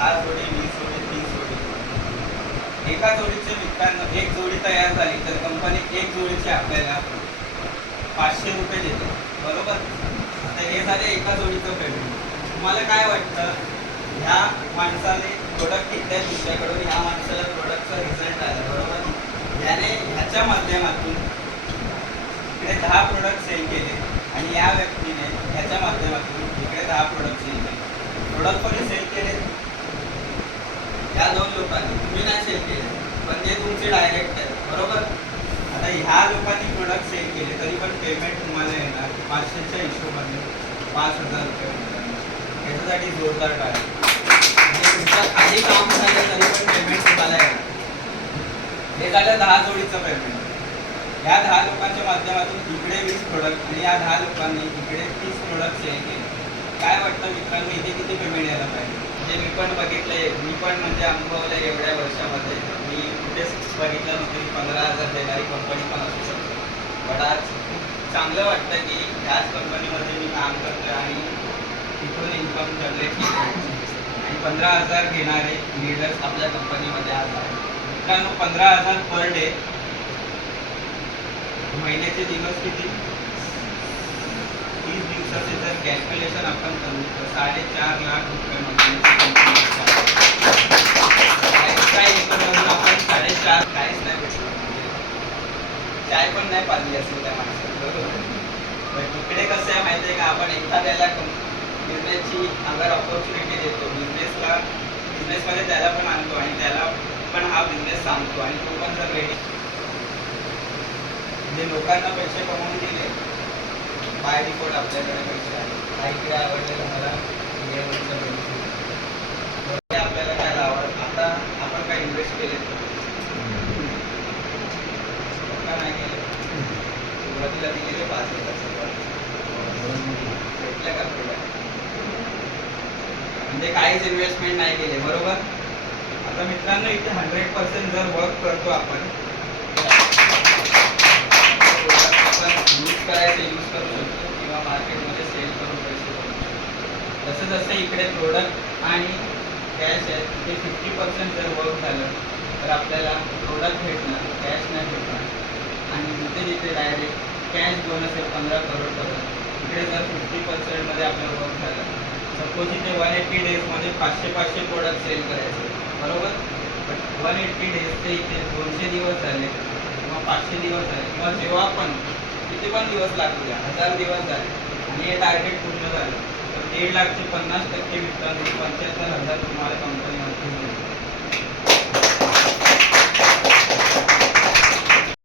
10 जोडी, 20 जोडी, 30 जोडी, एका जोडीचे मित्रांनो एक जोडी तयार झाली तर कंपनी एक जोडीचे आपल्याला 500 रुपये देते, बरोबर. आता हे झाले एका जोडीचं पेमेंट. तुम्हाला काय वाटतं, ह्या माणसाने प्रोडक्ट घेतलाय तुमच्याकडून, ह्या माणसाला प्रोडक्टचा रिझल्ट आला, बरोबर. याने ह्याच्या माध्यमातून इकडे 10 प्रोडक्ट सेल केले आणि या व्यक्तीने ह्याच्या माध्यमातून इकडे 10 प्रोडक्ट सेल केले. प्रोडक्ट कोणी सेल केले? या दोन लोकांनी. तुम्ही नाही सेल केले, पण ते तुमचे डायरेक्ट आहेत, बरोबर. आता ह्या लोकांनी प्रोडक्ट सेल केले तरी पण पेमेंट तुम्हाला येणार 500च्या हिशोबाने 5000 रुपये. ह्याच्यासाठी जोरदार टाळ्या. म्हणजे तुमच्या काही काम झालं तरी पण पेमेंट तुम्हाला येणार. हे झालं 10 जोडीचं पेमेंट. या 10 लोकांच्या माध्यमातून इकडे 20 प्रोडक्ट आणि या 10 लोकांनी इकडे 30 प्रोडक्ट सेल केले. काय वाटतं मित्रांनो, इथे किती पेमेंट यायला पाहिजे? म्हणजे मी पण बघितलंय, मी पण म्हणजे अनुभवलं एवढ्या वर्षामध्ये. मी कुठेच बघितलं नव्हतं की 15,000 देणारी कंपनी पण असू शकते. पण आज खूप चांगलं वाटतं की ह्याच कंपनीमध्ये मी काम करतो आणि तिथून इन्कम जनरेट केली आणि 15,000 घेणारे लीडर्स आपल्या कंपनीमध्ये आज आहेत. मित्रांनो 15,000 पर डे. महिन्याचे दिवस किती? 30 दिवसाचे जर कॅल्क्युलेशन आपण करू तर 4.5 लाख रुपये काय एकरमधून आपण 4.5 काहीच नाही भेटलो. चाय पण नाही पाजली असेल त्या माणसाला, बरोबर. पण इकडे कसं आहे माहिती आहे का, आपण एखाद्याला बिझनेसची अगर ऑपॉर्च्युनिटी देतो, बिझनेसमध्ये त्याला पण आणतो आणि त्याला पण हा बिझनेस सांगतो आणि तो पण जर रेडी म्हणजे लोकांना पैसे कमवून दिले बाय डिफॉल्ट आपल्याकडे पैसे आले. इकडे आवडलेलं मला आपल्याला काय आवडत. आता आपण काय इन्व्हेस्ट केले का नाही केले? सुरुवातीला दिलेले 5,000 भेटलं का प्रोडक्ट? म्हणजे काहीच इन्व्हेस्टमेंट नाही केले, बरोबर. आता मित्रांनो इथे 100% जर वर्क करतो आपण यूज करायचं यूज करू शकतो किंवा मार्केटमध्ये सेल करून पैसे करू शकतो. जसं जसं इकडे प्रोडक्ट आणि कॅश आहे तिथे 50% जर वर्क झालं तर आपल्याला प्रोडक्ट भेटणार, कॅश नाही भेटणार. आणि जिथे जिथे डायरेक्ट कॅश बोनस आहे 15 करोडपर्यंत, इकडे जर 50% मध्ये आपलं वर्क झालं, सपोज इथे 180 डेजमध्ये 500 प्रोडक्ट सेल करायचे, बरोबर. बट 180 डेजचे इथे 200 दिवस झाले किंवा 500 दिवस झाले किंवा जेव्हा पण किती पण दिवस लागू द्या, 1000 दिवस झाले आणि हे टार्गेट पूर्ण झालं तर 1.5 लाखचे 50% मित्रांनो 75,000